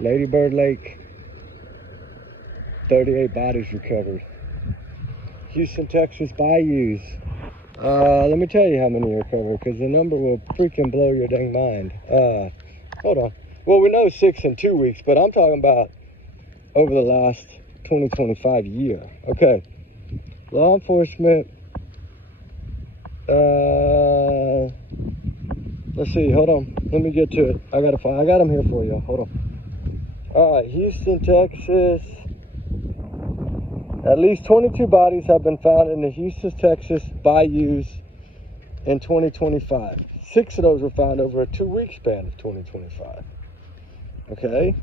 Lady Bird Lake, 38 bodies recovered. Houston, Texas bayous. Let me tell you how many are recovered, because the number will freaking blow your dang mind. Hold on. Well, we know 6 in 2 weeks, but I'm talking about over the last 20-25 year. Okay. Law enforcement. Let's see. Hold on. Let me get to it. I got them here for you. Hold on. All right. Houston, Texas. At least 22 bodies have been found in the Houston, Texas bayous in 2025. 6 of those were found over a 2-week span of 2025. Okay.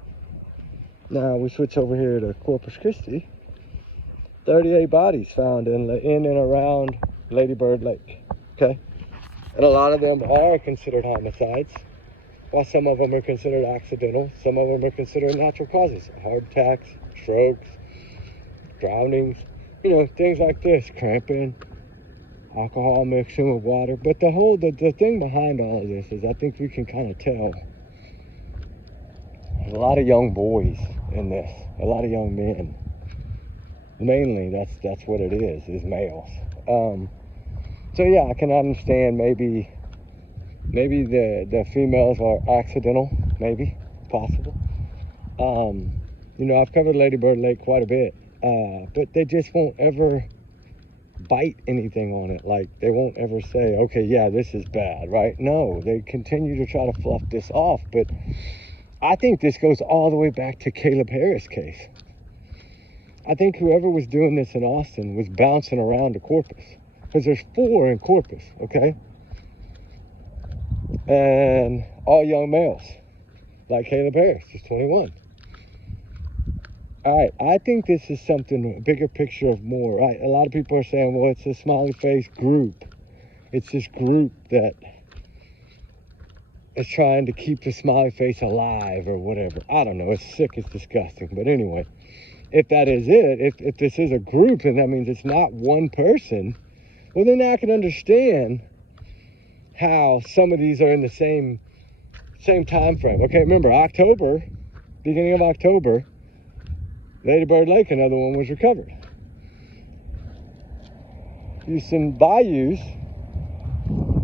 Now we switch over here to Corpus Christi. 38 bodies found in and around Lady Bird Lake. Okay. And a lot of them are considered homicides, while some of them are considered accidental. Some of them are considered natural causes. Heart attacks, strokes, drownings, things like this, cramping, alcohol mixing with water. But the thing behind all of this is I think we can kind of tell there's a lot of young boys in this, a lot of young men. Mainly, that's what it is males. So yeah, I can understand maybe the females are accidental, maybe, possible. I've covered Lady Bird Lake quite a bit. But they just won't ever bite anything on it. Like, they won't ever say, okay, yeah, this is bad, right? No, they continue to try to fluff this off. But I think this goes all the way back to Caleb Harris' case. I think whoever was doing this in Austin was bouncing around to Corpus. Because there's 4 in Corpus, okay? And all young males. Like Caleb Harris, just 21. All right, I think this is something, a bigger picture of more, right? A lot of people are saying, well, it's a smiley face group. It's this group that is trying to keep the smiley face alive or whatever. I don't know, it's sick, it's disgusting. But anyway, if that is it, if this is a group, then that means it's not one person, well, then I can understand how some of these are in the same time frame. Okay, remember, beginning of October, Lady Bird Lake, another one, was recovered. Houston bayous,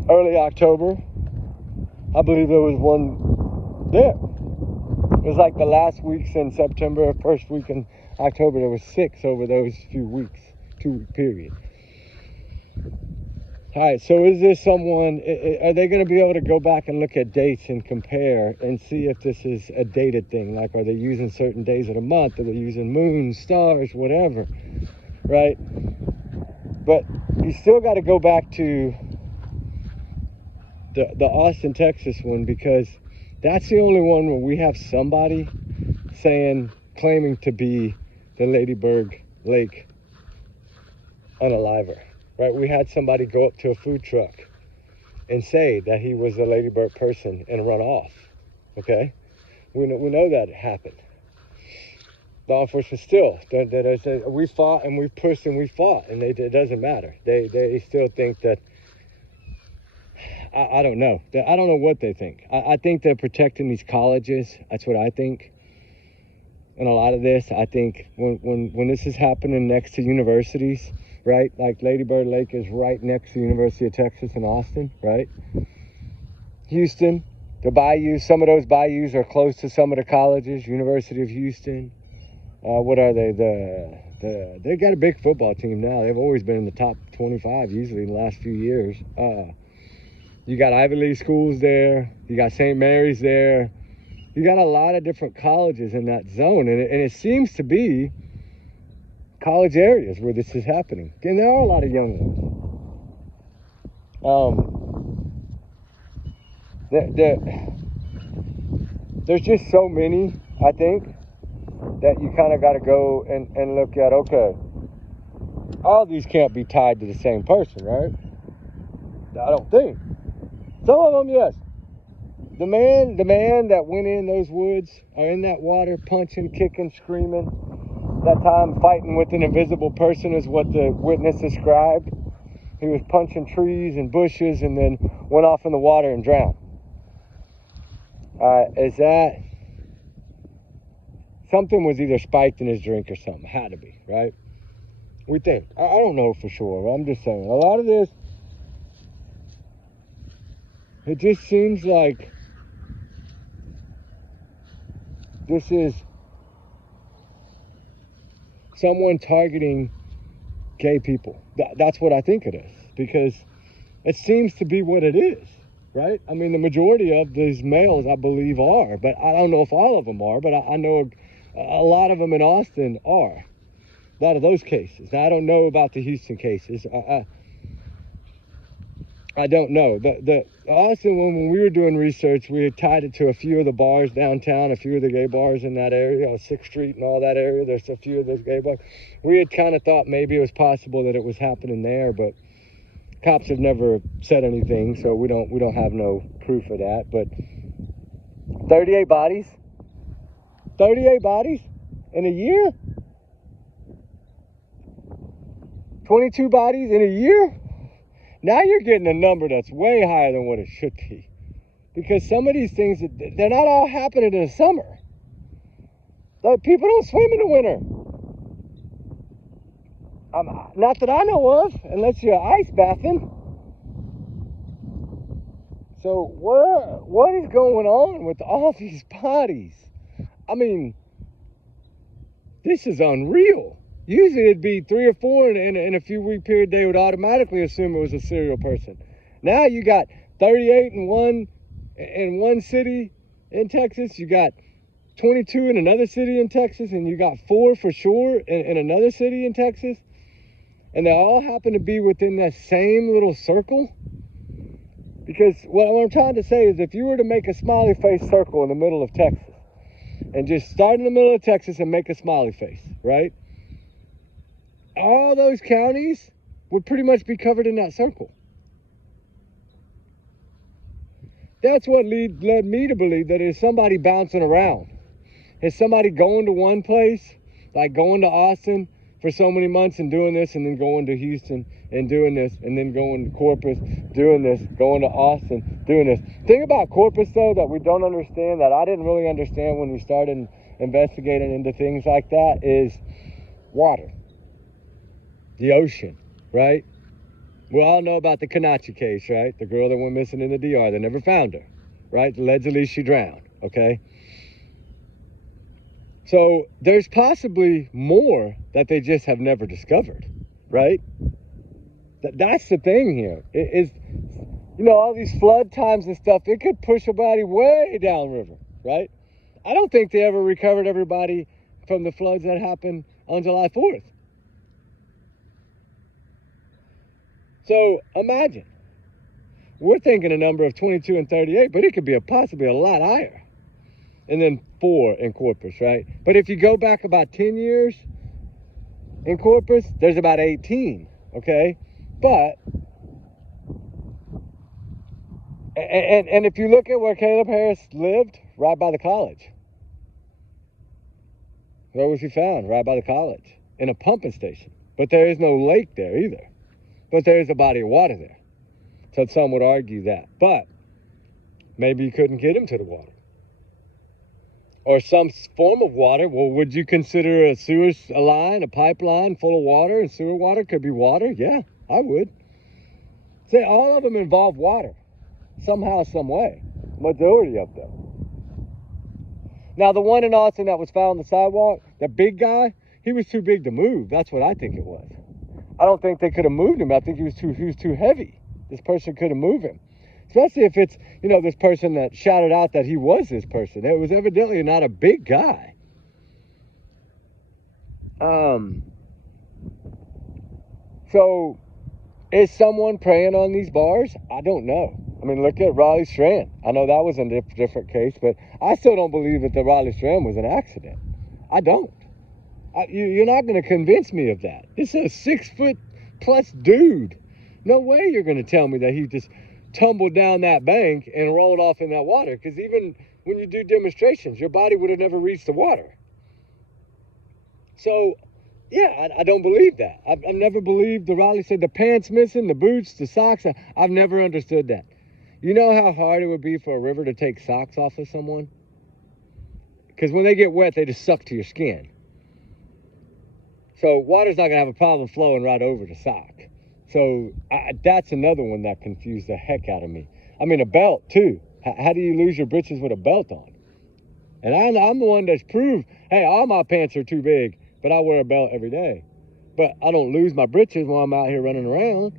early October, I believe there was one there. It was like the last weeks in September, first week in October, there was 6 over those few weeks, 2-week period. All right, so is this someone, are they going to be able to go back and look at dates and compare and see if this is a dated thing? Like, are they using certain days of the month? Are they using moons, stars, whatever, right? But you still got to go back to the Austin, Texas one, because that's the only one where we have somebody claiming to be the Lady Bird Lake unaliver. Right, we had somebody go up to a food truck and say that he was a Lady Bird person and run off. Okay, we know that it happened. Law enforcement still, we fought and we pushed and we fought, and it doesn't matter. They still think that. I don't know. I don't know what they think. I think they're protecting these colleges. That's what I think. And a lot of this, I think, when this is happening next to universities. Right, like Lady Bird Lake is right next to the University of Texas in Austin, right? Houston, the bayous, some of those bayous are close to some of the colleges. University of Houston, what are they? They got a big football team now. They've always been in the top 25 usually in the last few years. You got Ivy League schools there. You got St. Mary's there. You got a lot of different colleges in that zone, and it seems to be college areas where this is happening. And there are a lot of young ones. There's just so many, I think, that you kind of got to go and look at, okay, all these can't be tied to the same person, right? I don't think. Some of them, yes. The man that went in those woods or in that water, punching, kicking, screaming, that time fighting with an invisible person is what the witness described. He was punching trees and bushes and then went off in the water and drowned. Is that something was either spiked in his drink or something. Had to be, right? We think. I don't know for sure. I'm just saying. A lot of this, it just seems like this is someone targeting gay people. That's what I think it is, because it seems to be what it is, right? I mean, the majority of these males, I believe, are, but I don't know if all of them are, but I know a lot of them in Austin are. A lot of those cases. Now, I don't know about the Houston cases. I don't know. The Austin, when we were doing research, we had tied it to a few of the bars downtown, a few of the gay bars in that area, on 6th Street and all that area. There's a few of those gay bars. We had kind of thought maybe it was possible that it was happening there, but cops have never said anything, so we don't have no proof of that. But 38 bodies in a year? 22 bodies in a year? Now you're getting a number that's way higher than what it should be. Because some of these things, they're not all happening in the summer. Like, people don't swim in the winter. Not that I know of, unless you're ice bathing. So what is going on with all these bodies? I mean, this is unreal. Usually it'd be 3 or 4 in a few week period. They would automatically assume it was a serial person. Now you got 38 in one city in Texas. You got 22 in another city in Texas, and you got 4 for sure in another city in Texas. And they all happen to be within that same little circle. Because what I'm trying to say is, if you were to make a smiley face circle in the middle of Texas, and just start in the middle of Texas and make a smiley face, right? All those counties would pretty much be covered in that circle. That's what led me to believe that there's somebody bouncing around. Is somebody going to one place, like going to Austin for so many months and doing this, and then going to Houston and doing this, and then going to Corpus, doing this, going to Austin, doing this. Thing about Corpus, though, that we don't understand, that I didn't really understand when we started investigating into things like that, is water. The ocean, right? We all know about the Kanachi case, right? The girl that went missing in the DR. They never found her, right? Allegedly she drowned, okay? So there's possibly more that they just have never discovered, right? That's the thing here. It is, all these flood times and stuff, it could push a body way downriver, right? I don't think they ever recovered everybody from the floods that happened on July 4th. So imagine, we're thinking a number of 22 and 38, but it could be possibly a lot higher. And then 4 in Corpus, right? But if you go back about 10 years in Corpus, there's about 18, okay? But, and if you look at where Caleb Harris lived, right by the college. Where was he found? Right by the college, in a pumping station. But there is no lake there either. But there is a body of water there. So some would argue that. But maybe you couldn't get him to the water. Or some form of water. Well, would you consider a line, a pipeline full of water, and sewer water could be water? Yeah, I would. Say all of them involve water. Somehow, some way. Majority of them. Now, the one in Austin that was found on the sidewalk, the big guy, he was too big to move. That's what I think it was. I don't think they could have moved him. I think he was too heavy. This person couldn't move him. Especially if it's, this person that shouted out that he was this person. It was evidently not a big guy. So, is someone preying on these bars? I don't know. I mean, look at Raleigh Strand. I know that was a different case, but I still don't believe that the Raleigh Strand was an accident. I don't. You're not going to convince me of that. This is a 6-foot-plus dude. No way you're going to tell me that he just tumbled down that bank and rolled off in that water. Because even when you do demonstrations, your body would have never reached the water. So, yeah, I don't believe that. I've never believed the Raleigh said the pants missing, the boots, the socks. I've never understood that. You know how hard it would be for a river to take socks off of someone? Because when they get wet, they just suck to your skin. So water's not going to have a problem flowing right over the sock. So that's another one that confused the heck out of me. I mean, a belt, too. How do you lose your britches with a belt on? And I'm the one that's proved, hey, all my pants are too big, but I wear a belt every day. But I don't lose my britches while I'm out here running around.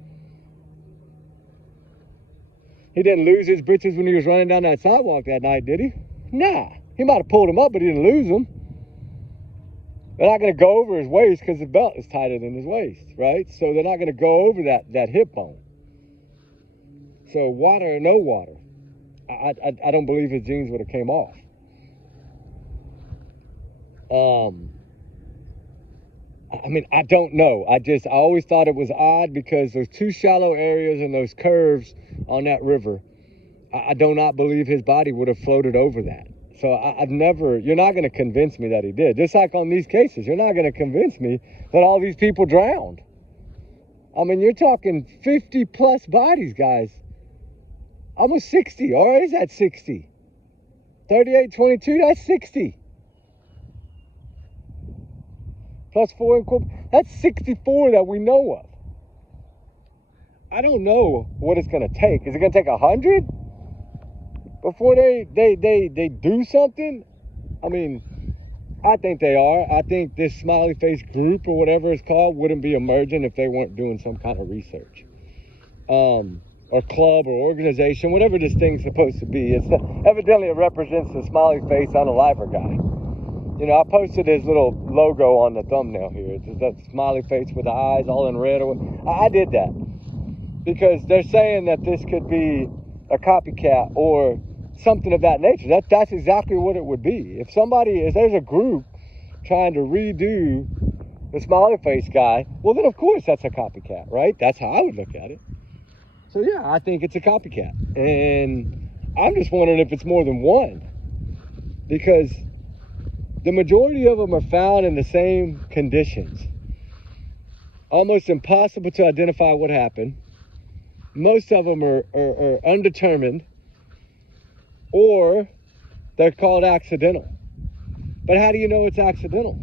He didn't lose his britches when he was running down that sidewalk that night, did he? Nah. He might have pulled them up, but he didn't lose them. They're not going to go over his waist because the belt is tighter than his waist, right? So they're not going to go over that hip bone. So water or no water, I don't believe his jeans would have came off. I mean, I don't know. I always thought it was odd because those two shallow areas and those curves on that river, I do not believe his body would have floated over that. So you're not going to convince me that he did. Just like on these cases, you're not going to convince me that all these people drowned. I mean, you're talking 50 plus bodies, guys. Almost 60, or is that 60? 38, 22, that's 60. Plus 4 in Corpus, that's 64 that we know of. I don't know what it's going to take. Is it going to take 100 before they do something? I mean, I think they are. I think this smiley face group or whatever it's called wouldn't be emerging if they weren't doing some kind of research. Or club or organization, whatever this thing's supposed to be. Evidently it represents the smiley face unaliver guy. You know, I posted his little logo on the thumbnail here. It's that smiley face with the eyes all in red. I did that because they're saying that this could be a copycat or something of that nature. That's exactly what it would be. If there's a group trying to redo the smiley face guy, well then of course that's a copycat, right? That's how I would look at it. So yeah, I think it's a copycat. And I'm just wondering if it's more than one. Because the majority of them are found in the same conditions. Almost impossible to identify what happened. Most of them are undetermined. Or they're called accidental. But how do you know it's accidental?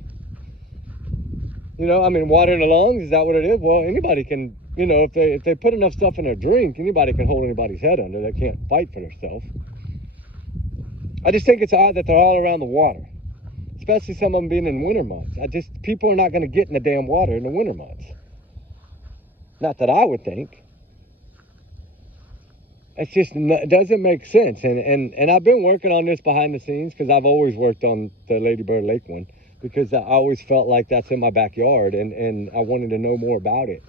You know, I mean, water in the lungs, is that what it is? Well, anybody can, you know, if they put enough stuff in their drink, anybody can hold anybody's head under. They can't fight for themselves. I just think it's odd that they're all around the water, especially some of them being in winter months. People are not going to get in the damn water in the winter months. Not that I would think. It doesn't make sense. And I've been working on this behind the scenes because I've always worked on the Lady Bird Lake one. Because I always felt like that's in my backyard, and I wanted to know more about it.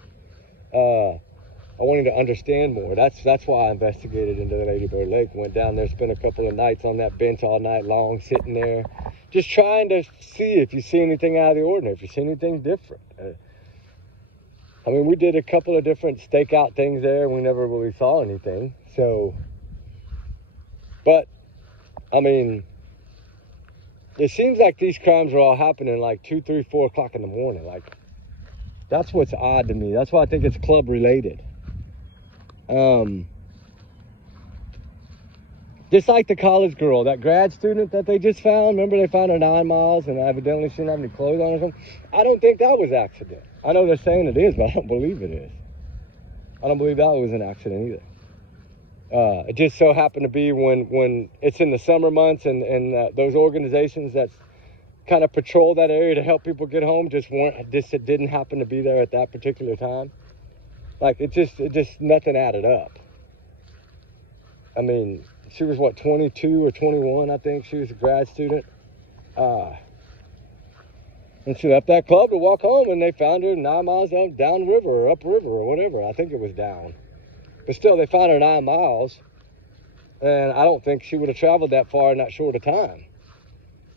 I wanted to understand more. That's why I investigated into the Lady Bird Lake. Went down there, spent a couple of nights on that bench all night long, sitting there, just trying to see if you see anything out of the ordinary, if you see anything different. I mean, we did a couple of different stakeout things there, and we never really saw anything. So, but, I mean, it seems like these crimes are all happening like 2, 3, 4 o'clock in the morning. Like, that's what's odd to me. That's why I think it's club related. Just like the college girl, that grad student that they just found. Remember they found her 9 miles and evidently she didn't have any clothes on or something? I don't think that was accident. I know they're saying it is, but I don't believe it is. I don't believe that was an accident either. It just so happened to be when it's in the summer months and those organizations that kind of patrol that area to help people get home it didn't happen to be there at that particular time. Like it just nothing added up. I mean, she was what, 22 or 21, I think. She was a grad student. And she left that club to walk home and they found her 9 miles downriver or upriver or whatever. I think it was down. But still, they found her 9 miles, and I don't think she would have traveled that far in that short a time.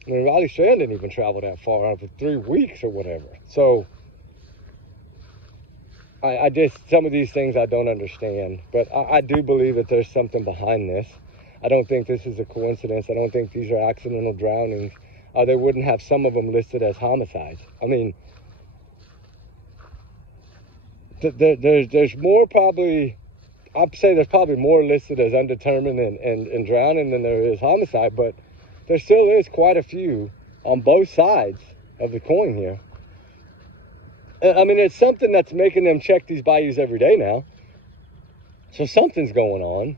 I mean, Riley Strand didn't even travel that far for 3 weeks or whatever. So, some of these things I don't understand, but I do believe that there's something behind this. I don't think this is a coincidence. I don't think these are accidental drownings. They wouldn't have some of them listed as homicides. I mean, there's more probably... I'd say there's probably more listed as undetermined and drowning than there is homicide, but there still is quite a few on both sides of the coin here. I mean, it's something that's making them check these bayous every day now. So something's going on.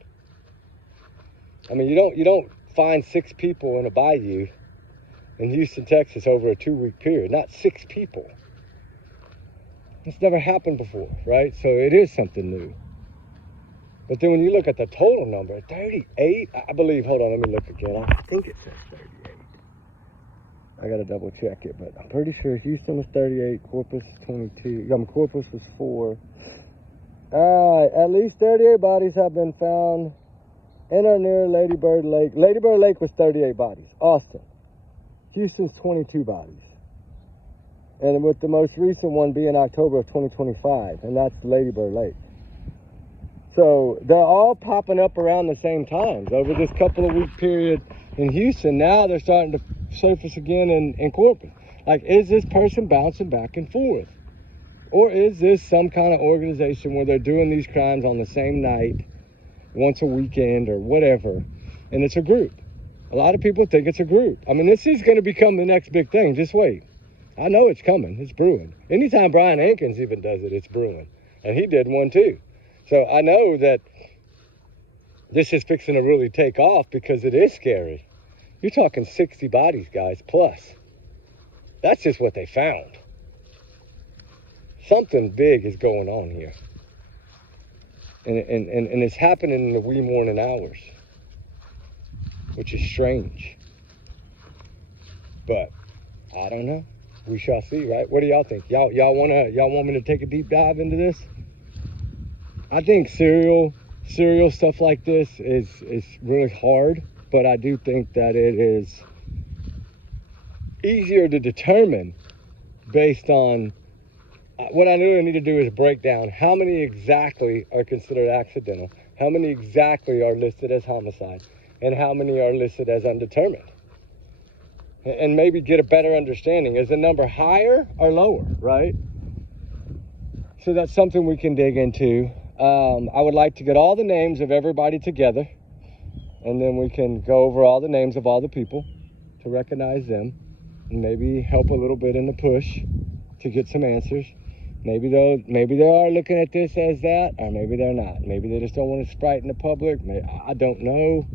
I mean, you don't find 6 people in a bayou in Houston, Texas over a 2-week period. Not 6 people. It's never happened before, right? So it is something new. But then when you look at the total number, 38, I believe, hold on, let me look again. I think it says 38. I got to double check it, but I'm pretty sure Houston was 38, Corpus 22. Corpus was 4. All right, at least 38 bodies have been found in or near Lady Bird Lake. Lady Bird Lake was 38 bodies. Austin. Houston's 22 bodies. And with the most recent one being October of 2025, and that's Lady Bird Lake. So they're all popping up around the same times. Over this couple of week period in Houston, now they're starting to surface again in Corpus. Like, is this person bouncing back and forth? Or is this some kind of organization where they're doing these crimes on the same night, once a weekend or whatever, and it's a group? A lot of people think it's a group. I mean, this is going to become the next big thing. Just wait. I know it's coming. It's brewing. Anytime Brian Hankins even does it, it's brewing. And he did one too. So I know that this is fixing to really take off because it is scary. You're talking 60 bodies, guys, plus. That's just what they found. Something big is going on here. And it's happening in the wee morning hours, which is strange. But I don't know. We shall see, right? What do y'all think? Y'all want me to take a deep dive into this? I think serial stuff like this is really hard, but I do think that it is easier to determine based on what I really need to do is break down how many exactly are considered accidental, how many exactly are listed as homicide, and how many are listed as undetermined. And maybe get a better understanding. Is the number higher or lower, right? So that's something we can dig into. I would like to get all the names of everybody together, and then we can go over all the names of all the people to recognize them, and maybe help a little bit in the push to get some answers. Maybe they are looking at this as that, or maybe they're not. Maybe they just don't want to frighten the public. I don't know,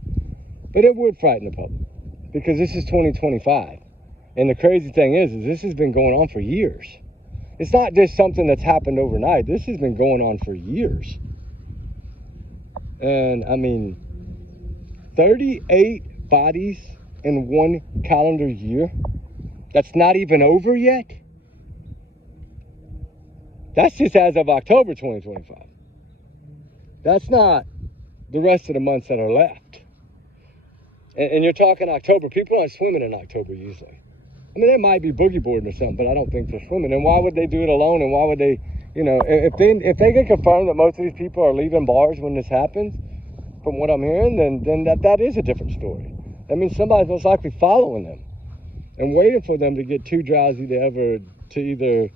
but it would frighten the public because this is 2025, and the crazy thing is this has been going on for years. It's not just something that's happened overnight. This has been going on for years. And I mean, 38 bodies in one calendar year. That's not even over yet. That's just as of October 2025. That's not the rest of the months that are left. And you're talking October. People aren't swimming in October usually. I mean, they might be boogie boarding or something, but I don't think they're swimming. And why would they do it alone? And why would they, if they can confirm that most of these people are leaving bars when this happens, from what I'm hearing, then that is a different story. That means somebody's most likely following them and waiting for them to get too drowsy to either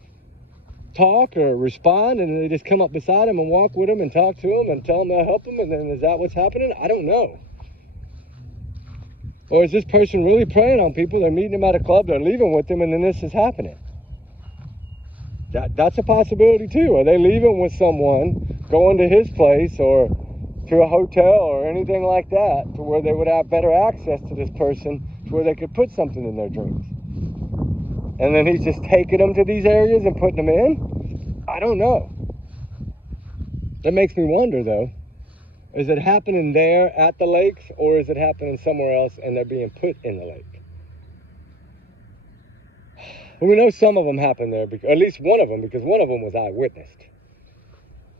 talk or respond, and then they just come up beside them and walk with them and talk to them and tell them they'll help them. And then is that what's happening? I don't know. Or is this person really preying on people? They're meeting them at a club, they're leaving with them, and then this is happening. That's a possibility too. Are they leaving with someone, going to his place or to a hotel or anything like that, to where they would have better access to this person, to where they could put something in their drinks? And then he's just taking them to these areas and putting them in? I don't know. That makes me wonder though. Is it happening there at the lakes, or is it happening somewhere else and they're being put in the lake? Well, we know some of them happened there, at least one of them, because one of them was eyewitnessed.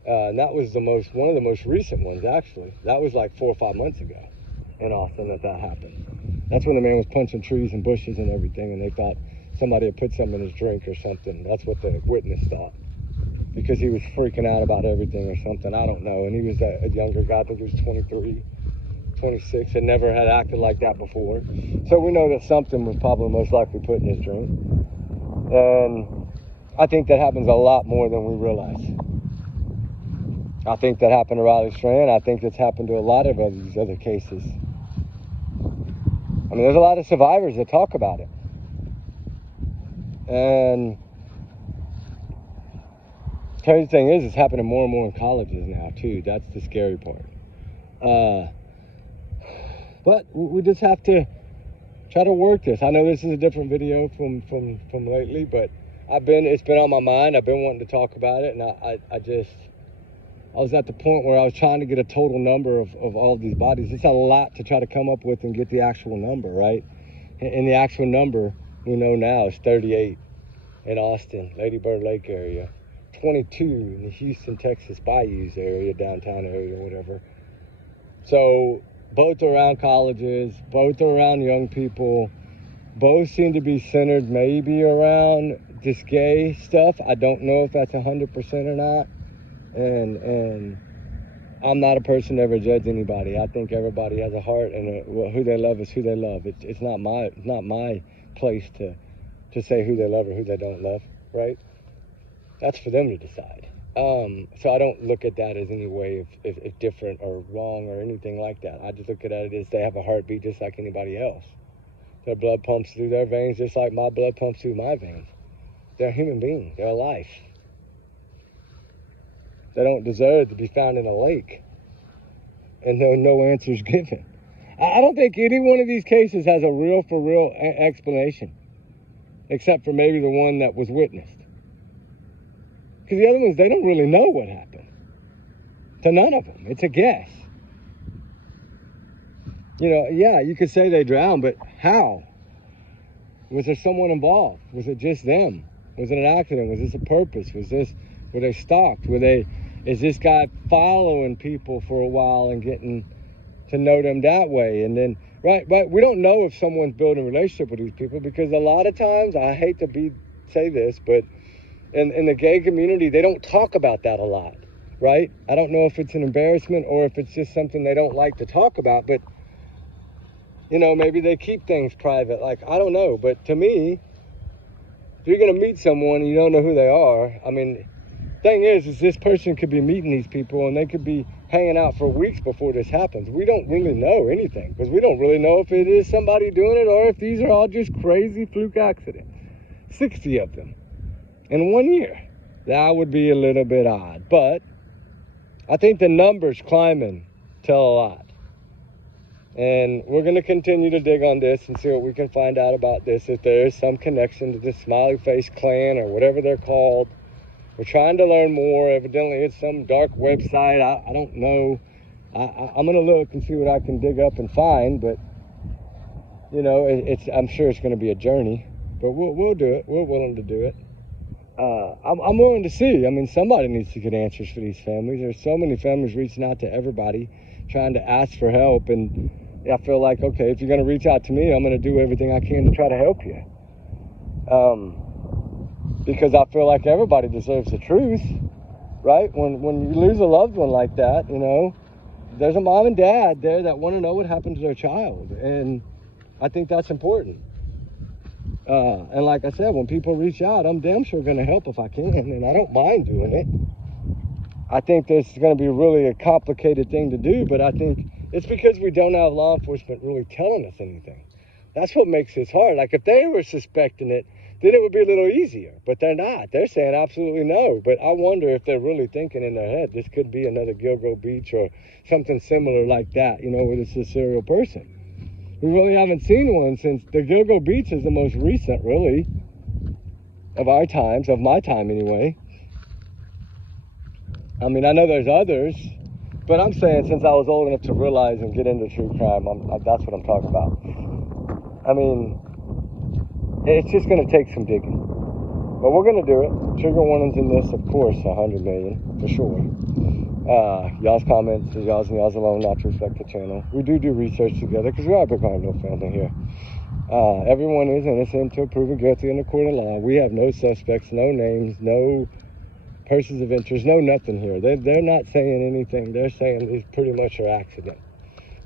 And that was one of the most recent ones, actually. That was like 4 or 5 months ago in Austin that happened. That's when the man was punching trees and bushes and everything, and they thought somebody had put something in his drink or something. That's what the witness thought, because he was freaking out about everything or something. I don't know. And he was a younger guy. I think he was 23, 26, and never had acted like that before. So we know that something was probably most likely put in his drink. And I think that happens a lot more than we realize. I think that happened to Riley Strand. I think that's happened to a lot of these other cases. I mean, there's a lot of survivors that talk about it. And the crazy thing is, it's happening more and more in colleges now, too. That's the scary part. But we just have to try to work this. I know this is a different video from lately, but it's been on my mind. I've been wanting to talk about it, and I was at the point where I was trying to get a total number of all of these bodies. It's a lot to try to come up with and get the actual number, right? And the actual number we know now is 38 in Austin, Lady Bird Lake area, 22 in the Houston, Texas bayous area, downtown area, whatever. So both are around colleges, both are around young people, both seem to be centered maybe around this gay stuff. I don't know if that's 100% or not. And I'm not a person to ever judge anybody. I think everybody has a heart, and who they love is who they love. It's not my place to say who they love or who they don't love, right? That's for them to decide. So I don't look at that as any way of different or wrong or anything like that. I just look at it as they have a heartbeat just like anybody else. Their blood pumps through their veins just like my blood pumps through my veins. They're a human being. They're alive. They don't deserve to be found in a lake and no answers given. I don't think any one of these cases has a for real explanation, except for maybe the one that was witnessed. Because the other ones, they don't really know what happened. To none of them. It's a guess. You know, yeah, you could say they drowned, but how? Was there someone involved? Was it just them? Was it an accident? Was this a purpose? Were they stalked? Is this guy following people for a while and getting to know them that way? And then, right, we don't know if someone's building a relationship with these people, because a lot of times, I hate to say this, but in the gay community, they don't talk about that a lot, right? I don't know if it's an embarrassment or if it's just something they don't like to talk about, but, you know, maybe they keep things private. Like, I don't know. But to me, if you're going to meet someone and you don't know who they are, I mean, thing is this person could be meeting these people and they could be hanging out for weeks before this happens. We don't really know anything, because we don't really know if it is somebody doing it or if these are all just crazy fluke accidents. 60 of them in 1 year. That would be a little bit odd, but I think the numbers climbing tell a lot. And we're going to continue to dig on this and see what we can find out about this, if there is some connection to this smiley face clan or whatever they're called. We're trying to learn more. Evidently, it's some dark website. I don't know. I'm going to look and see what I can dig up and find. But, you know, I'm sure it's going to be a journey. But we'll do it. We're willing to do it. I'm willing to see. I mean, somebody needs to get answers for these families. There's so many families reaching out to everybody, trying to ask for help. And I feel like, okay, if you're going to reach out to me, I'm going to do everything I can to try to help you. Because I feel like everybody deserves the truth, right? When you lose a loved one like that, you know, there's a mom and dad there that want to know what happened to their child. And I think that's important. And like I said, when people reach out, I'm damn sure going to help if I can, and I don't mind doing it. I think this is going to be really a complicated thing to do, but I think it's because we don't have law enforcement really telling us anything. That's what makes this hard. Like, if they were suspecting it, then it would be a little easier, but they're not. They're saying absolutely no. But I wonder if they're really thinking in their head, this could be another Gilgo Beach or something similar like that, you know, where it's a serial person. We really haven't seen one since the Gilgo Beach is the most recent, really, of our times, of my time anyway. I mean, I know there's others, but I'm saying since I was old enough to realize and get into true crime, that's what I'm talking about. I mean, it's just going to take some digging. But we're going to do it. Trigger warnings in this, of course, 100 million, for sure. Y'all's comments, y'all's and y'all's alone, not to reflect the channel. We do research together, because we are a big Arnold family here. Everyone is innocent until proven guilty in the court of law. We have no suspects, no names, no persons of interest, no nothing here. They're not saying anything. They're saying these pretty much are accident.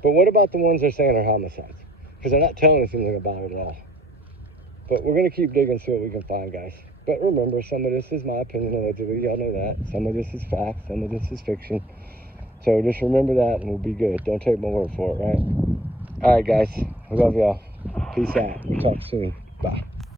But what about the ones they're saying are homicides? Because they're not telling us anything about it at all. But we're going to keep digging, see what we can find, guys. But remember, some of this is my opinion, allegedly. Y'all know that. Some of this is fact. Some of this is fiction. So just remember that, and we'll be good. Don't take my word for it, right? All right, guys. We love y'all. Peace out. We'll talk soon. Bye.